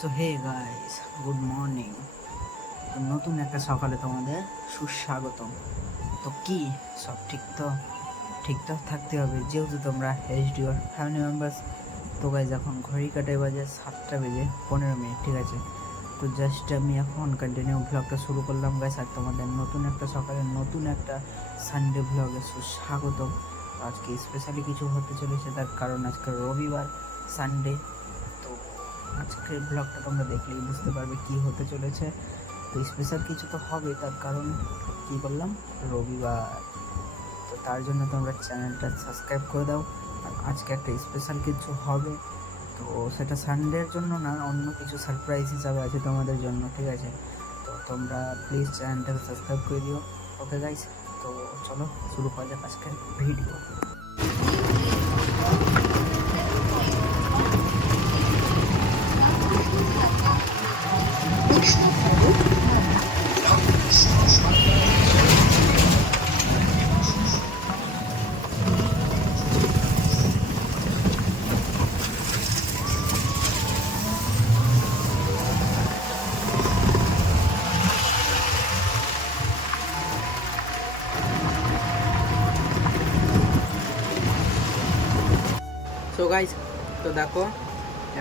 So hey guys, good morning. তো নতুন একটা সকালে তোমাদের সুস্বাগতম। তো কি সব ঠিকঠাক থাকতে হবে, যেহেতু তোমরা এইচডিওর ফ্যামিলি মেম্বার্স। তো গাইজ এখন ঘড়ি কাটায় বাজে 7:15, ঠিক আছে। তো জাস্ট আমি এখন কন্টিনিউ ব্লগটা শুরু করলাম গাইস, আর তোমাদের নতুন একটা সকালে নতুন একটা সানডে ব্লগে সুস্বাগতম। আজকে স্পেশালি কিছু হতে চলেছে, তার কারণ আজকে রবিবার, সানডে। তো আজকের ব্লগটা তোমরা দেখলেই বুঝতে পারবে কি হতে চলেছে। তো স্পেশাল কিছু তো হবে, তার কারণ কী বললাম, রবিবার। তো তার জন্য তোমরা চ্যানেলটা সাবস্ক্রাইব করে দাও। আর আজকে একটা স্পেশাল কিছু হবে, তো সেটা সানডের জন্য না, অন্য কিছু সারপ্রাইজ হিসাবে আছে তোমাদের জন্য, ঠিক আছে। তো তোমরা প্লিজ চ্যানেলটাকে সাবস্ক্রাইব করে দিও। ওকে গাইস, তো চলো শুরু করা যাক আজকের ভিডিও। সো গাইস, তো দেখো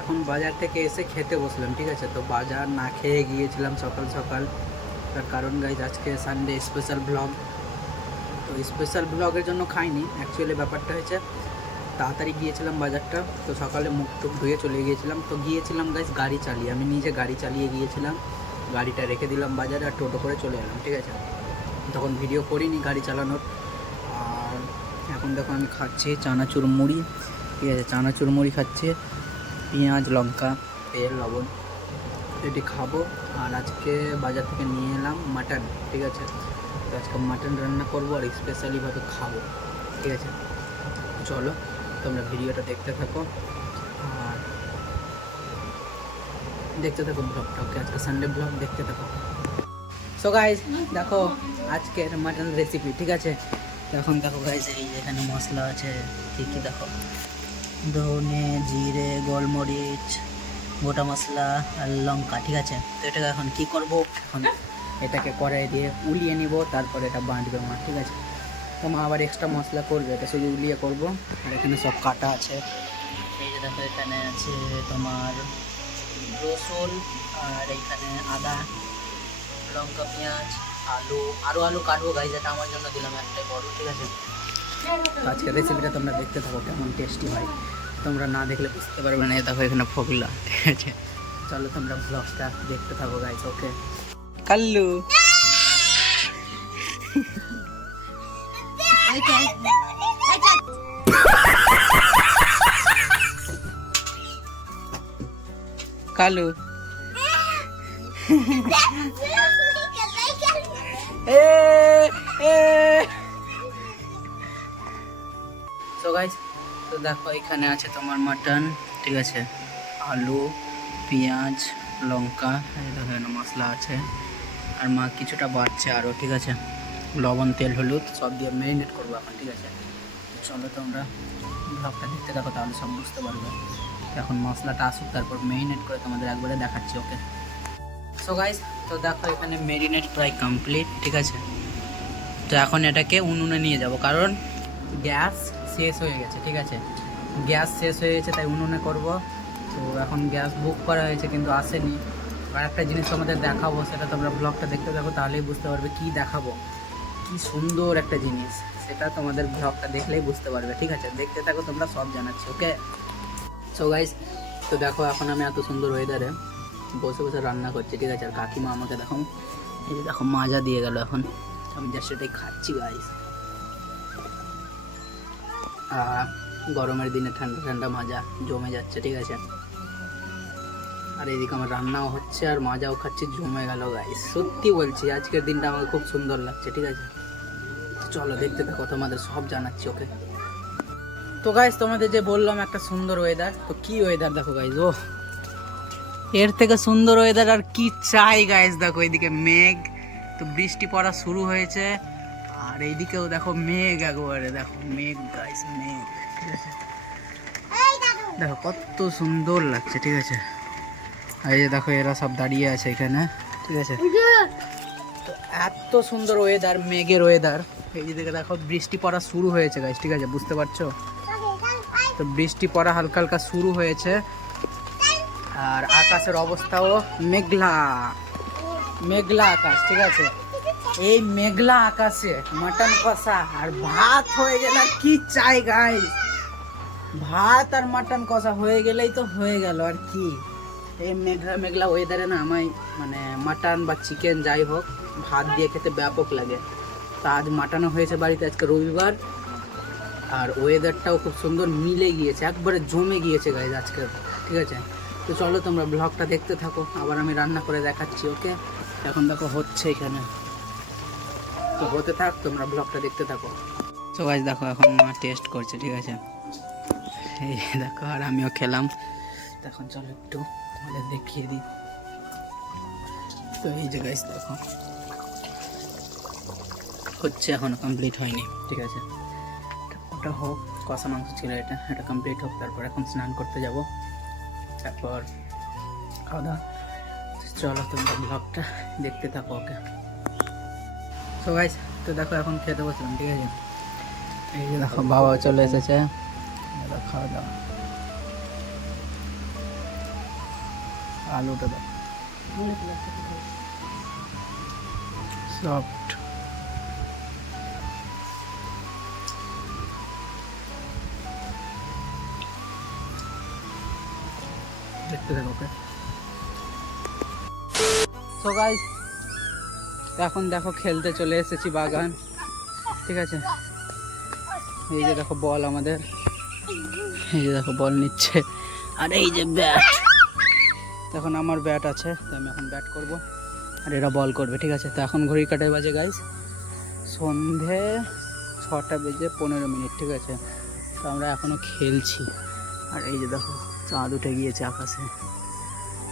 এখন বাজার থেকে এসে খেতে বসলাম, ঠিক আছে। তো বাজার না খেয়ে গিয়েছিলাম সকাল সকাল, তার কারণ গাইস আজকে সানডে স্পেশাল ব্লগ। তো স্পেশাল ব্লগের জন্য খাইনি, অ্যাকচুয়ালি ব্যাপারটা হয়েছে তাড়াতাড়ি গিয়েছিলাম বাজারটা, তো সকালে মুখ টুক ধুয়ে চলে গিয়েছিলাম। তো গিয়েছিলাম গাইস গাড়ি চালিয়ে, আমি নিজে গাড়ি চালিয়ে গিয়েছিলাম, গাড়িটা রেখে দিলাম বাজারে আর টোটো করে চলে এলাম, ঠিক আছে। তখন ভিডিও করিনি গাড়ি চালানোর। আর এখন দেখো আমি খাচ্ছি চানাচুর মুড়ি, ঠিক আছে। চানাচুর মুড়ি খাচ্ছি, পেঁয়াজ লঙ্কা তেল লবণ এটি খাবো। আর আজকে বাজার থেকে নিয়ে এলাম মাটন, ঠিক আছে। তো আজকে মাটন রান্না করবো আর স্পেশালিভাবে খাবো, ঠিক আছে। চলো তোমরা ভিডিওটা দেখতে থাকো আর দেখতে থাকো ব্লগটা, ওকে। আজকে সানডে ব্লগ দেখতে থাকো। সো গাইজ দেখো আজকের মাটন রেসিপি, ঠিক আছে। তো এখন দেখো গাইজ এই এখানে মশলা আছে, কী কী দেখো, ধনে জিরে গোলমরিচ গোটা মশলা আর লঙ্কা, ঠিক আছে। তো এটাকে এখন কি করব, এখন এটাকে কড়াই দিয়ে উলিয়ে নিব, তারপরে এটা বাঁধবে মা, ঠিক আছে। তো মা আবার এক্সট্রা মশলা করবে, এটা শুধু উলিয়ে করব। আর এখানে সব কাটা আছে, এই যে দেখো এখানে আছে তোমার রসুন, আর এইখানে আদা লঙ্কা পেঁয়াজ আলু, আলু কাটবো গাইজ, এটা আমার জন্য দিলাম একটাই বড়, ঠিক আছে। তো আজকের রেসিপিটা তোমরা দেখতে থাকো কেমন টেস্টি হয়, তোমরা না দেখলে বুঝতে পারবে না। দেখো এখানে ফগলা, ঠিক আছে। চলো তোমরা ব্লগটা দেখতে থাকো গাইজ, ওকে। কাল্লু কালু এ এ সো গাইস, তো দেখো এখানে আছে তোমার মাটন, ঠিক আছে। আলু পেঁয়াজ লঙ্কা, এই দেখো এখানে মশলা আছে। আর মা কিছুটা বাড়ছে আরও, ঠিক আছে। লবণ তেল হলুদ সব দিয়ে ম্যারিনেট করবো এখন, ঠিক আছে। চলো তোমরা ব্লগটা দেখতে থাকো, তাহলে সব বুঝতে পারবে। এখন মশলাটা আসুক, তারপর ম্যারিনেট করে তোমাদের একবারে দেখাচ্ছি, ওকে। সো গাইস, তো দেখো এখানে ম্যারিনেট প্রায় কমপ্লিট, ঠিক আছে। তো এখন এটাকে উনুনে নিয়ে যাব, কারণ গ্যাস শেষ হয়ে গেছে, ঠিক আছে। গ্যাস শেষ হয়ে গেছে তাই উনুনে করব। তো এখন গ্যাস বুক করা হয়েছে কিন্তু আসেনি। আর একটা জিনিস তোমাদের দেখাবো, সেটা তোমরা ব্লগটা দেখতে থাকো, তাহলেই বুঝতে পারবে কি দেখাবো, কি সুন্দর একটা জিনিস, সেটা তোমাদের ব্লগটা দেখলেই বুঝতে পারবে, ঠিক আছে। দেখতে থাকো তোমরা, সব জানাচ্ছি, ওকে। সো গাইস, তো দেখো এখন আমি এত সুন্দর ওয়েদারে বসে বসে রান্না করছি, ঠিক আছে। আর কাকিমা আমাকে দেখো, এই যে দেখো মাজা দিয়ে গেল, এখন আমি জাস্ট সেটাই খাচ্ছি গাইস। গরমের দিনে ঠান্ডা ঠান্ডা মাজা জমে যাচ্ছে, ঠিক আছে। আর এইদিকে আমার রান্নাও হচ্ছে আর মাজাও খাচ্ছি, জমে গেল গাইস। সত্যি বলছি আজকের দিনটা আমাকে খুব সুন্দর লাগছে, ঠিক আছে। চলো দেখতে থাকো, তোমাদের সব জানাচ্ছি, ওকে। তো গাইস তোমাদের যে বললাম একটা সুন্দর ওয়েদার, তো কি ওয়েদার দেখো গাইস, ও এর থেকে সুন্দর ওয়েদার আর কি চাই গাইস। দেখো এইদিকে মেঘ, তো বৃষ্টি পড়া শুরু হয়েছে। আর এইদিকেও দেখো মেঘ, একবারে দেখো মেঘ গাইস, মেঘ, ঠিক আছে। দেখো কত সুন্দর লাগছে, ঠিক আছে। আর এই যে দেখো এরা সব দাঁড়িয়ে আছে এখানে, ঠিক আছে। তো এত সুন্দর ওয়েদার, মেঘের ওয়েদার। এই যে দেখো বৃষ্টি পড়া শুরু হয়েছে গাইস, ঠিক আছে, বুঝতে পারছো? তো বৃষ্টি পড়া হালকা হালকা শুরু হয়েছে, আর আকাশের অবস্থাও মেঘলা মেঘলা আকাশ, ঠিক আছে। এই মেঘলা আকাশে মাটন কষা আর ভাত হয়ে গেলে আর কি চাই গাইস, ভাত আর মাটন কষা হয়ে গেলেই তো হয়ে গেল আর কি। এই মেঘলা মেঘলা ওয়েদারে না আমায় মানে মাটন বা চিকেন যাই হোক ভাত দিয়ে খেতে ব্যাপক লাগে। তা আজ মাটনও হয়েছে বাড়িতে, আজকে রবিবার, আর ওয়েদারটাও খুব সুন্দর মিলে গিয়েছে, একবারে জমে গিয়েছে গাইস আজকে, ঠিক আছে। তো চলো তোমরা ব্লগটা দেখতে থাকো, আবার আমি রান্না করে দেখাচ্ছি, ওকে। এখন দেখো হচ্ছে এখানে, তো হতে থাক, তোমরা ব্লগটা দেখতে থাকো। তো গাইস দেখো এখন মা টেস্ট করছে, ঠিক আছে, এই দেখো, আর আমিও খেলাম। এখন চলো একটু তোমাদের দেখিয়ে দিই। তো এই যে গাইস দেখো হচ্ছে, এখনো কমপ্লিট হয়নি, ঠিক আছে। ওটা হোক, কষা মাংস ছিল এটা, এটা কমপ্লিট হোক, তারপর এখন স্নান করতে যাব, তারপর খাওয়া দাওয়া। চলো তোমরা ব্লগটা দেখতে থাকো, ওকে। তো গাইস তো দেখো এখন খেতে বসলাম, ঠিক আছে। এই যে দেখো বাবা চলে এসেছে, খাওয়া দাওয়া। আলুটা দেখো সফট, দেখতে থাকো, ওকে। সো গাইস এখন দেখো খেলতে চলে এসেছি বাগান, ঠিক আছে। এই যে দেখো বল আমাদের, এই যে দেখো বল নিচ্ছে, আর এই যে ব্যাট, এখন আমার ব্যাট আছে, তো আমি এখন ব্যাট করব, আর এরা বল করবে, ঠিক আছে। তো এখন ঘড়ি কাটায় বাজে গাইস সন্ধে 6টা বেজে 15 মিনিট, ঠিক আছে। তো আমরা এখনো খেলছি, আর এই যে দেখো চাঁদ উঠে গিয়েছে আকাশে,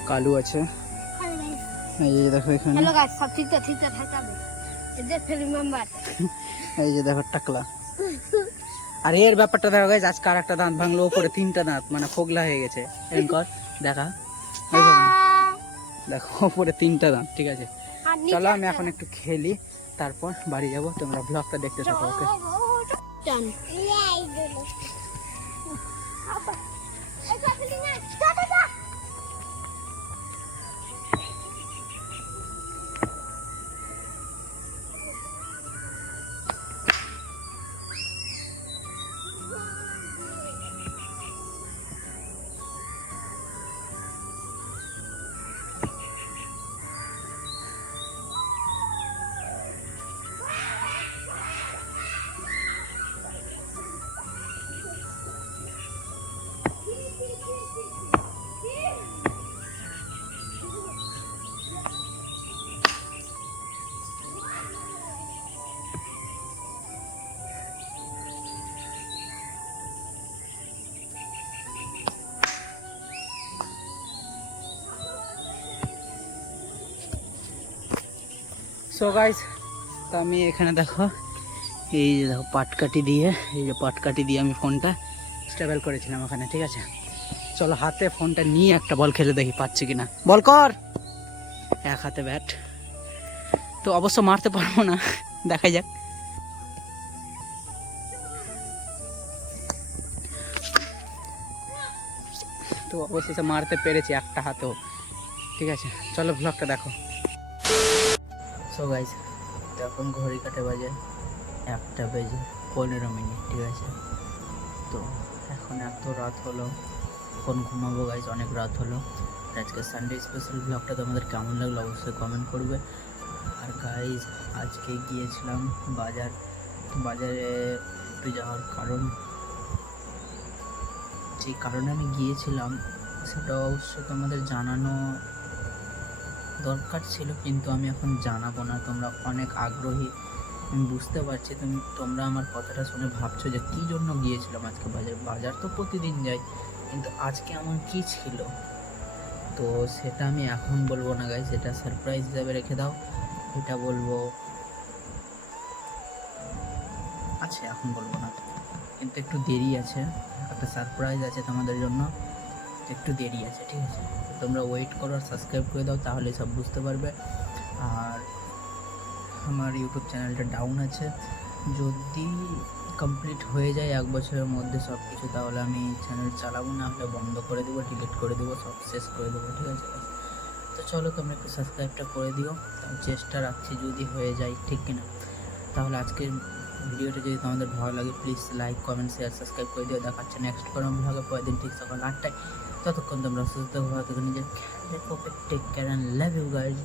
কালু আছে, এই যে দেখো এখানে, হ্যালো গাইস, সব ঠিকঠাক থাকবে, এই যে ফ্যামিলি মেম্বার, এই যে দেখো টাকলা। আর এর ব্যাপারটা দেখো গাইস, আজকে আর একটা দাঁত ভাঙলো, উপরে 3টা দাঁত, মানে ফোগলা হয়ে গেছে, এরকম দেখা, দেখো উপরে 3টা দাঁত, ঠিক আছে। চলো আমি এখন একটু খেলি, তারপর বাড়ি যাব, তোমরা ব্লগটা দেখতে থাকো, ওকে। সো গাইস তো আমি এখানে দেখো, এই যে দেখো পাটকাঠি দিয়ে, এই যে পাটকাঠি দিয়ে আমি ফোনটা স্টেবল করেছিলাম ওখানে, ঠিক আছে। চলো হাতে ফোনটা নিয়ে একটা বল খেলে দেখি পাচ্ছি কিনা, বল কর, এক হাতে ব্যাট, তো অবশ্য মারতে পারবো না, দেখা যাক। তো অবশেষে মারতে পেরেছি একটা হাতেও, ঠিক আছে। চলো ব্লগটা দেখো। সো গাইস তো এখন ঘড়ি কাটে বাজে 1:15, ঠিক আছে। তো এখন এত রাত হলো, এখন ঘুমাবো গাইস, অনেক রাত হলো। আজকে সানডে স্পেশাল ব্লগটা তোমাদের কেমন লাগলো অবশ্যই কমেন্ট করবে। আর গাইস আজকে গিয়েছিলাম বাজারে একটু যাওয়ার কারণ, যে কারণে আমি গিয়েছিলাম সেটা অবশ্য তোমাদের জানানো দরকার ছিল, কিন্তু আমি এখন জানাবো না, তোমরা অনেক আগ্রহী, আমি বুঝতে পারছি। তোমরা আমার কথাটা শুনে ভাবছো যে কী জন্য গিয়েছিলাম আজকে বাজার তো প্রতিদিন যাই, কিন্তু আজকে এমন কি ছিল। তো সেটা আমি এখন বলবো না গাইস, সেটা সারপ্রাইজ হিসাবে রেখে দাও। এটা বলবো, আচ্ছা এখন বলবো না, কিন্তু একটু দেরি আছে, একটা সারপ্রাইজ আছে তোমাদের জন্য, একটু দেরি আছে, ঠিক আছে? তো তোমরা ওয়েট করো আর সাবস্ক্রাইব করে দাও, তাহলে সব বুঝতে পারবে। আর আমার ইউটিউব চ্যানেলটা ডাউন আছে, যদি কমপ্লিট হয়ে যায় 1 বছরের মধ্যে সব কিছু, তাহলে আমি চ্যানেল চালাবো, না হলে বন্ধ করে দেবো, ডিলিট করে দেবো, সব শেষ করে দেবো, ঠিক আছে? তো চলো তোমরা একটু সাবস্ক্রাইবটা করে দিও, আমি চেষ্টা রাখছি যদি হয়ে যায়, ঠিক কিনা? তাহলে আজকের ভিডিওটা যদি তোমাদের ভালো লাগে please like comment share subscribe করে দিও। দেখাচ্ছে নেক্সট কোনো ভাগে পরের দিন ঠিক সকাল 8টায়। ততক্ষণ তোমরা সুস্থ ভালো থেকো, নিজের খেয়াল রেখো, take care and love you guys.